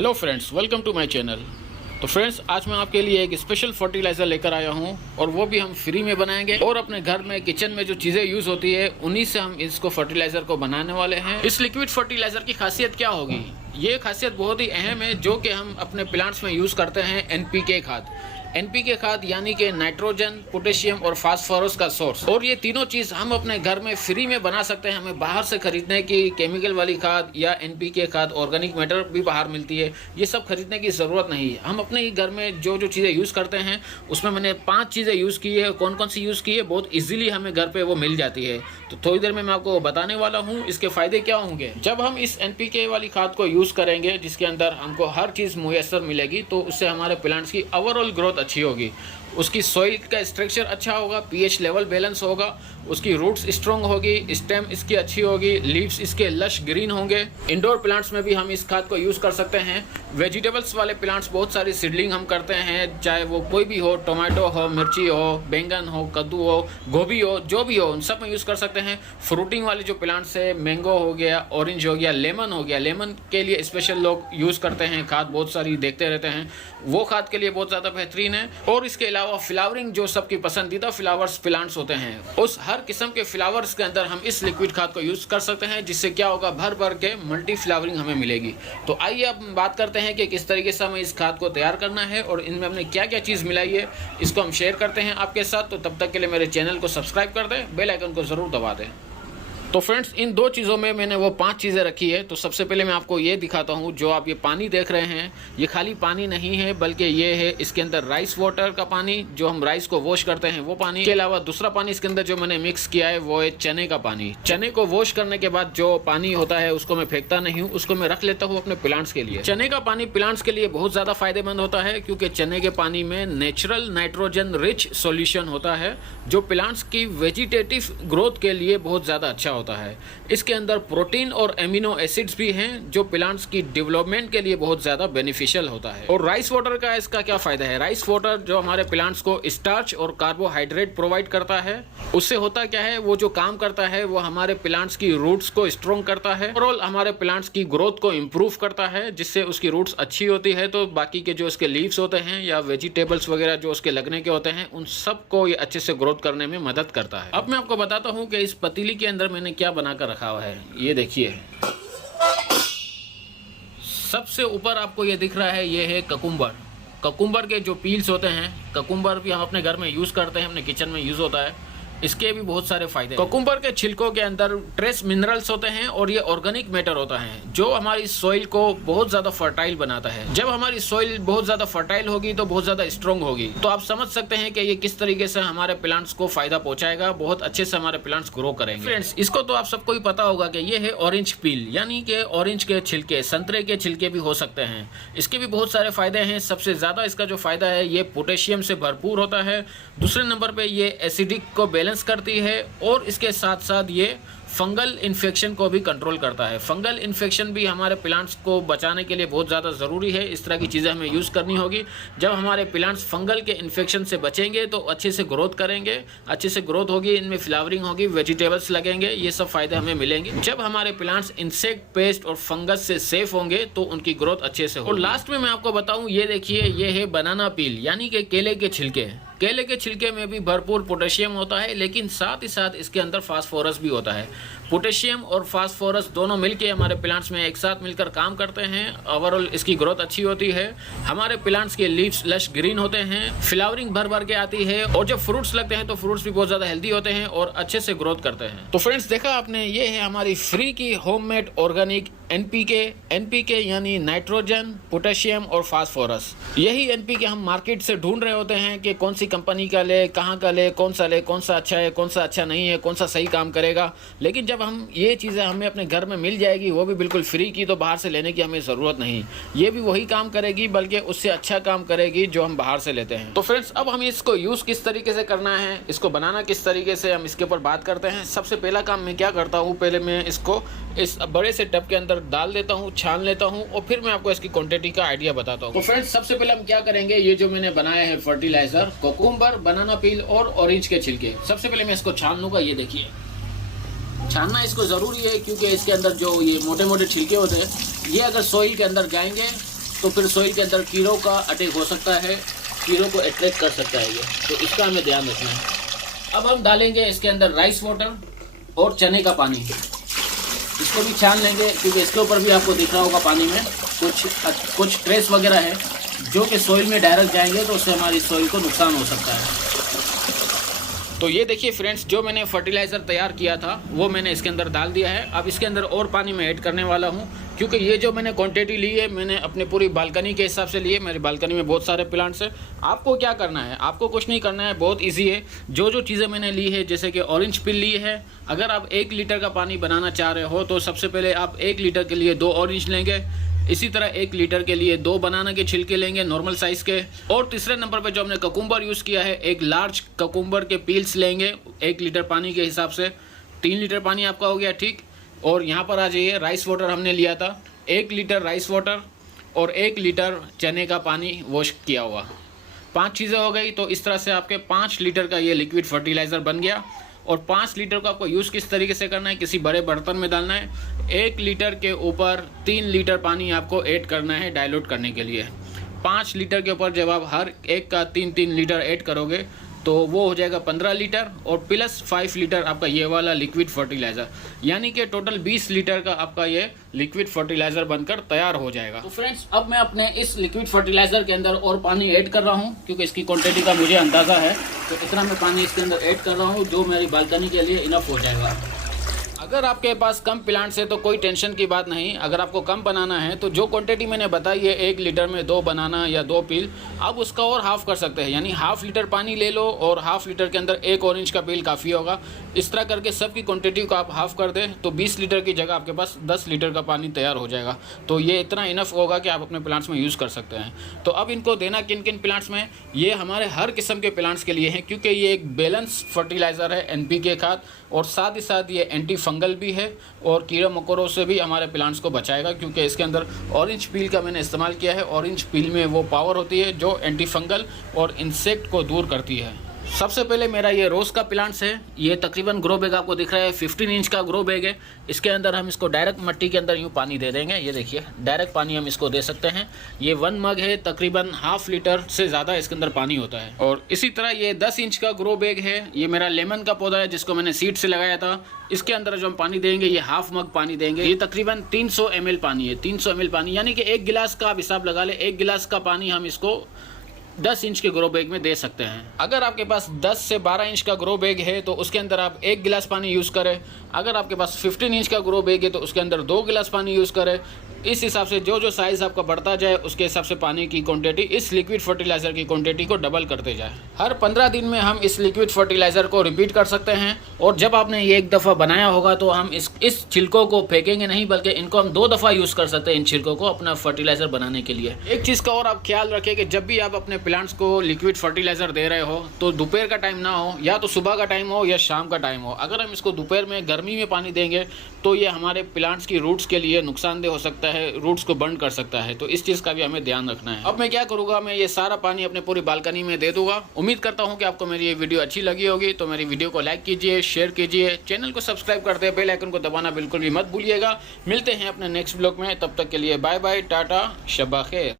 Hello friends, welcome to my channel. तो friends, आज मैं आपके लिए एक स्पेशल फर्टिलाइज़र लेकर आया हूं और वो भी हम फ्री में बनाएंगे और अपने घर में किचन में जो चीज़ें यूज़ होती है उन्हीं से हम इसको फर्टिलाइज़र को बनाने वाले हैं। इस लिक्विड फर्टिलाइज़र की खासियत क्या होगी? ये खासियत बहुत ही अहम है जो कि हम अपने प्लांट्स में यूज़ करते हैं एनपीके खाद। एनपीके खाद यानी कि नाइट्रोजन, पोटेशियम और फास्फोरस का सोर्स। और ये तीनों चीज़ हम अपने घर में फ्री में बना सकते हैं। हमें बाहर से खरीदने की केमिकल वाली खाद या एनपीके खाद, ऑर्गेनिक मैटर भी बाहर मिलती है, ये सब खरीदने की ज़रूरत नहीं है। हम अपने ही घर में जो जो चीज़ें यूज़ करते हैं उसमें मैंने 5 चीज़ें यूज़ की है। कौन कौन सी यूज़ की है, बहुत ईजिली हमें घर पर वो मिल जाती है। तो थोड़ी देर में मैं आपको बताने वाला हूँ इसके फ़ायदे क्या होंगे। जब हम इस एनपीके वाली खाद को यूज़ करेंगे जिसके अंदर हमको हर चीज़ मुयस्सर मिलेगी, तो उससे हमारे प्लांट्स की ओवरऑल ग्रोथ अच्छी होगी। उसकी सॉइल का स्ट्रक्चर अच्छा होगा, पीएच लेवल बैलेंस होगा, उसकी रूट्स स्ट्रॉन्ग होगी, स्टेम इसकी अच्छी होगी, लीव्स इसके लश ग्रीन होंगे। इंडोर प्लांट्स में भी हम इस खाद को यूज़ कर सकते हैं। वेजिटेबल्स वाले प्लांट्स बहुत सारी सीडलिंग हम करते हैं, चाहे वो कोई भी हो, टोमेटो हो, मिर्ची हो, बैंगन हो, कद्दू हो, गोभी हो, जो भी हो, उन सब में यूज़ कर सकते हैं। फ्रूटिंग वाले जो प्लांट्स है, मैंगो हो गया, ऑरेंज हो गया, लेमन हो गया, लेमन के लिए स्पेशल लोग यूज़ करते हैं खाद, बहुत सारी देखते रहते हैं, वो खाद के लिए बहुत ज़्यादा बेहतरीन है। और इसके अलावा फ्लावरिंग जो सबकी पसंदीदा फ्लावर्स प्लांट्स होते हैं, उस हर किस्म के फ्लावर्स के अंदर हम इस लिक्विड खाद को यूज़ कर सकते हैं, जिससे क्या होगा, भर भर के मल्टी फ्लावरिंग हमें मिलेगी। तो आइए अब बात करते हैं कि किस तरीके से हमें इस खाद को तैयार करना है और इनमें हमने क्या क्या चीज़ मिलाई है, इसको हम शेयर करते हैं आपके साथ। तो तब तक के लिए मेरे चैनल को सब्सक्राइब कर दें, बेल आइकन को ज़रूर दबा दें। तो फ्रेंड्स, इन 2 चीज़ों में मैंने वो 5 चीज़ें रखी है। तो सबसे पहले मैं आपको ये दिखाता हूँ, जो आप ये पानी देख रहे हैं, ये खाली पानी नहीं है, बल्कि ये है इसके अंदर राइस वाटर का पानी, जो हम राइस को वॉश करते हैं वो पानी। इसके अलावा दूसरा पानी इसके अंदर जो मैंने मिक्स किया है वो है चने का पानी। चने को वॉश करने के बाद जो पानी होता है उसको मैं फेंकता नहीं हूँ, उसको मैं रख लेता हूँ अपने प्लांट्स के लिए। चने का पानी प्लांट्स के लिए बहुत ज़्यादा फायदेमंद होता है, क्योंकि चने के पानी में नेचुरल नाइट्रोजन रिच सॉल्यूशन होता है, जो प्लांट्स की वेजिटेटिव ग्रोथ के लिए बहुत ज़्यादा अच्छा होता है। इसके अंदर प्रोटीन और एमिनो एसिड्स भी हैं, जो प्लांट्स की डेवलपमेंट के लिए बहुत ज़्यादा बेनिफिशियल होता है। और राइस वाटर का इसका क्या फ़ायदा है? राइस वाटर जो हमारे प्लांट्स को स्टार्च और कार्बोहाइड्रेट प्रोवाइड करता है, उससे होता क्या है, वो जो काम करता है वो हमारे प्लांट्स की रूट्स को स्ट्रॉन्ग करता है, ओवरऑल हमारे प्लांट्स की ग्रोथ को इम्प्रूव करता है, जिससे उसकी रूट्स अच्छी होती है। तो बाकी के जो उसके लीव्स होते हैं या वेजिटेबल्स वगैरह जो उसके लगने के होते हैं, उन सबको ये अच्छे से ग्रोथ करने में मदद करता है। अब मैं आपको बताता हूँ कि इस पतीली के अंदर मैंने क्या बनाकर रखा हुआ है। ये देखिए, सबसे ऊपर आपको ये दिख रहा है, ये है ककुम्बर। ककुम्बर के जो पील्स होते हैं, ककुम्बर भी हम अपने घर में यूज़ करते हैं, अपने किचन में यूज़ होता है। इसके भी बहुत सारे फायदे हैं। ककुम्बर के छिलकों के अंदर ट्रेस मिनरल्स होते हैं और ये ऑर्गेनिक मैटर होता है, जो हमारी सॉइल को बहुत ज़्यादा फर्टाइल बनाता है। जब हमारी सॉइल बहुत ज़्यादा फर्टाइल होगी तो बहुत ज़्यादा स्ट्रॉन्ग होगी। तो आप समझ सकते हैं कि ये किस तरीके से हमारे प्लांट्स को फायदा पहुंचाएगा, बहुत अच्छे से हमारे प्लांट्स ग्रो करेंगे। फ्रेंड्स, इसको तो आप सबको ही पता होगा कि ये है ऑरेंज पील, यानी कि ऑरेंज के छिलके, संतरे के छिलके भी हो सकते हैं। इसके भी बहुत सारे फायदे हैं। सबसे ज़्यादा इसका जो फायदा है, ये पोटेशियम से भरपूर होता है। दूसरे नंबर पर ये एसिडिक को बैलेंस करती है और इसके साथ साथ ये फंगल इन्फेक्शन को भी कंट्रोल करता है। फंगल इन्फेक्शन भी हमारे प्लांट्स को बचाने के लिए बहुत ज़्यादा ज़रूरी है। इस तरह की चीज़ें हमें यूज़ करनी होगी। जब हमारे प्लांट्स फंगल के इन्फेक्शन से बचेंगे तो अच्छे से ग्रोथ करेंगे, अच्छे से ग्रोथ होगी, इनमें फ्लावरिंग होगी, वेजिटेबल्स लगेंगे, ये सब फायदे हमें मिलेंगे। जब हमारे प्लांट्स इंसेक्ट, पेस्ट और फंगस से सेफ होंगे तो उनकी ग्रोथ अच्छे से होगी। और लास्ट में मैं आपको बताऊँ, ये देखिए, ये है बनाना पील, यानी कि केले के छिलके। केले के छिलके में भी भरपूर पोटेशियम होता है, लेकिन साथ ही साथ इसके अंदर फास्फोरस भी होता है। पोटेशियम और फास्फोरस दोनों मिलके हमारे प्लांट्स में एक साथ मिलकर काम करते हैं। ओवरऑल इसकी ग्रोथ अच्छी होती है। हमारे प्लांट्स के लीव्स लश ग्रीन होते हैं, फ्लावरिंग भर भर के आती है, और जब फ्रूट्स लगते हैं तो फ्रूट्स भी बहुत ज़्यादा हेल्दी होते हैं और अच्छे से ग्रोथ करते हैं। तो फ्रेंड्स, देखा आपने, ये है हमारी फ्री की होममेड ऑर्गेनिक एनपीके यानी नाइट्रोजन, पोटेशियम और फास्फोरस। यही एनपीके हम मार्केट से ढूंढ रहे होते हैं कि कौन सी कंपनी का ले, कहाँ का ले, कौन सा ले, कौन सा अच्छा है, कौन सा अच्छा नहीं है, कौन सा सही काम करेगा। लेकिन जब हम ये चीज़ें हमें अपने घर में मिल जाएगी, वो भी बिल्कुल फ्री की, तो बाहर से लेने की हमें ज़रूरत नहीं। ये भी वही काम करेगी, बल्कि उससे अच्छा काम करेगी जो हम बाहर से लेते हैं। तो फ्रेंड्स, अब हम इसको यूज़ किस तरीके से करना है, इसको बनाना किस तरीके से, हम इसके ऊपर बात करते हैं। सबसे पहला काम मैं क्या करता हूँ, पहले मैं इसको इस बड़े से टब के अंदर डाल देता हूँ, छान लेता हूँ, और फिर मैं आपको इसकी क्वांटिटी का आइडिया बताता हूँ। तो फ्रेंड्स, सबसे पहले हम क्या करेंगे, ये जो मैंने बनाया है फर्टिलाइजर, कोकुम्बर, बनाना पील और ऑरेंज के छिलके, सबसे पहले मैं इसको छान लूँगा। ये देखिए, छानना इसको ज़रूरी है, क्योंकि इसके अंदर जो ये मोटे मोटे छिलके होते हैं, ये अगर सॉइल के अंदर जाएंगे तो फिर सॉइल के अंदर कीड़ों का अटैक हो सकता है, कीड़ों को अट्रैक्ट कर सकता है ये, तो इसका हमें ध्यान रखना है। अब हम डालेंगे इसके अंदर राइस वाटर और चने का पानी। इसको भी छान लेंगे क्योंकि इसके ऊपर भी आपको दिख रहा होगा पानी में कुछ ट्रेस वगैरह है जो कि सॉइल में डायरेक्ट जाएंगे तो उससे हमारी सॉइल को नुकसान हो सकता है। तो ये देखिए फ्रेंड्स, जो मैंने फर्टिलाइज़र तैयार किया था वो मैंने इसके अंदर डाल दिया है। अब इसके अंदर और पानी मैं ऐड करने वाला हूँ क्योंकि ये जो मैंने क्वांटिटी ली है मैंने अपने पूरी बालकनी के हिसाब से ली है। मेरी बालकनी में बहुत सारे प्लांट्स हैं। आपको क्या करना है, आपको कुछ नहीं करना है, बहुत ईजी है। जो चीज़ें मैंने ली है, जैसे कि ऑरेंज पिल ली है, अगर आप 1 लीटर का पानी बनाना चाह रहे हो तो सबसे पहले आप 1 लीटर के लिए 2 ऑरेंज लेंगे। इसी तरह 1 लीटर के लिए 2 बनाना के छिलके लेंगे नॉर्मल साइज़ के। और तीसरे नंबर पर जो हमने ककुम्बर यूज़ किया है, एक लार्ज ककुम्बर के पील्स लेंगे 1 लीटर पानी के हिसाब से। 3 लीटर पानी आपका हो गया, ठीक। और यहाँ पर आ जाइए, राइस वाटर हमने लिया था 1 लीटर राइस वाटर और 1 लीटर चने का पानी वॉश किया हुआ। 5 चीज़ें हो गई। तो इस तरह से आपके 5 लीटर का ये लिक्विड फर्टिलाइज़र बन गया। और 5 लीटर को आपको यूज़ किस तरीके से करना है, किसी बड़े बर्तन में डालना है। 1 लीटर के ऊपर 3 लीटर पानी आपको ऐड करना है डाइल्यूट करने के लिए। 5 लीटर के ऊपर जब आप हर एक का 3-3 लीटर ऐड करोगे तो वो हो जाएगा 15 लीटर और प्लस 5 लीटर आपका ये वाला लिक्विड फर्टिलाइज़र, यानी कि टोटल 20 लीटर का आपका ये लिक्विड फर्टिलाइज़र बनकर तैयार हो जाएगा। तो फ्रेंड्स, अब मैं अपने इस लिक्विड फर्टिलाइज़र के अंदर और पानी ऐड कर रहा हूँ क्योंकि इसकी क्वांटिटी का मुझे अंदाज़ा है। तो इतना मैं पानी इसके अंदर ऐड कर रहा हूँ जो मेरी बालकनी के लिए इनफ हो जाएगा। अगर आपके पास कम प्लांट्स है तो कोई टेंशन की बात नहीं। अगर आपको कम बनाना है तो जो क्वांटिटी मैंने बताई है 1 लीटर में 2 बनाना या 2 पील, आप उसका और हाफ कर सकते हैं, यानी ½ लीटर पानी ले लो और ½ लीटर के अंदर 1 ऑरेंज का पील काफ़ी होगा। इस तरह करके सबकी क्वांटिटी को आप हाफ कर दें तो 20 लीटर की जगह आपके पास 10 लीटर का पानी तैयार हो जाएगा। तो ये इतना इनफ होगा कि आप अपने प्लांट्स में यूज़ कर सकते हैं। तो अब इनको देना किन किन प्लांट्स में, ये हमारे हर किस्म के प्लांट्स के लिए हैं क्योंकि ये एक बैलेंस फर्टिलाइज़र है, NPK खाद, और साथ ही साथ ये एंटी फंगल भी है और कीड़े मकोड़ों से भी हमारे प्लांट्स को बचाएगा क्योंकि इसके अंदर ऑरेंज पील का मैंने इस्तेमाल किया है। ऑरेंज पील में वो पावर होती है जो एंटी फंगल और इंसेक्ट को दूर करती है। सबसे पहले मेरा ये रोज़ का प्लांट्स है। ये तकरीबन ग्रो बैग आपको दिख रहा है, 15 इंच का ग्रो बैग है। इसके अंदर हम इसको डायरेक्ट मिट्टी के अंदर यूँ पानी दे देंगे। ये देखिए, डायरेक्ट पानी हम इसको दे सकते हैं। ये 1 मग है, तकरीबन ½ लीटर से ज़्यादा इसके अंदर पानी होता है। और इसी तरह ये 10 इंच का ग्रो बैग है। ये मेरा लेमन का पौधा है जिसको मैंने सीड से लगाया था। इसके अंदर जो हम पानी देंगे ये ½ मग पानी देंगे। ये तकरीबन 300 ml पानी है, 300 ml पानी, यानी कि 1 गिलास का आप हिसाब लगा ले। 1 गिलास का पानी हम इसको 10 इंच के ग्रो बैग में दे सकते हैं। अगर आपके पास 10 से 12 इंच का ग्रो बैग है तो उसके अंदर आप 1 गिलास पानी यूज़ करें। अगर आपके पास 15 इंच का ग्रो बैग है तो उसके अंदर 2 गिलास पानी यूज़ करें। इस हिसाब से जो साइज़ आपका बढ़ता जाए उसके हिसाब से पानी की क्वांटिटी, इस लिक्विड फर्टिलाइज़र की क्वांटिटी को डबल करते जाए। हर 15 दिन में हम इस लिक्विड फर्टिलाइज़र को रिपीट कर सकते हैं। और जब आपने ये 1 दफ़ा बनाया होगा तो हम इस छिलकों को फेंकेंगे नहीं, बल्कि इनको हम 2 दफ़ा यूज़ कर सकते हैं इन छिलकों को अपना फर्टिलाइज़र बनाने के लिए। एक चीज़ का और आप ख्याल रखें कि जब भी आप अपने प्लांट्स को लिक्विड फर्टिलाइज़र दे रहे हो तो दोपहर का टाइम ना हो, या तो सुबह का टाइम हो या शाम का टाइम हो। अगर हम इसको दोपहर में गर्मी में पानी देंगे तो ये हमारे प्लांट्स की रूट्स के लिए नुकसानदेह हो सकता है, रूट्स को बर्न कर सकता है। तो इस चीज़ का भी हमें ध्यान रखना है। अब मैं क्या करूँगा, मैं ये सारा पानी अपने पूरी बालकनी में दे दूँगा। उम्मीद करता हूँ कि आपको मेरी ये वीडियो अच्छी लगी होगी। तो मेरी वीडियो को लाइक कीजिए, शेयर कीजिए, चैनल को सब्सक्राइब करते हैं, बेल आइकन को दबाना बिल्कुल भी मत भूलिएगा। मिलते हैं अपने नेक्स्ट ब्लॉग में, तब तक के लिए बाय बाय, टाटा, शब्बा खैर।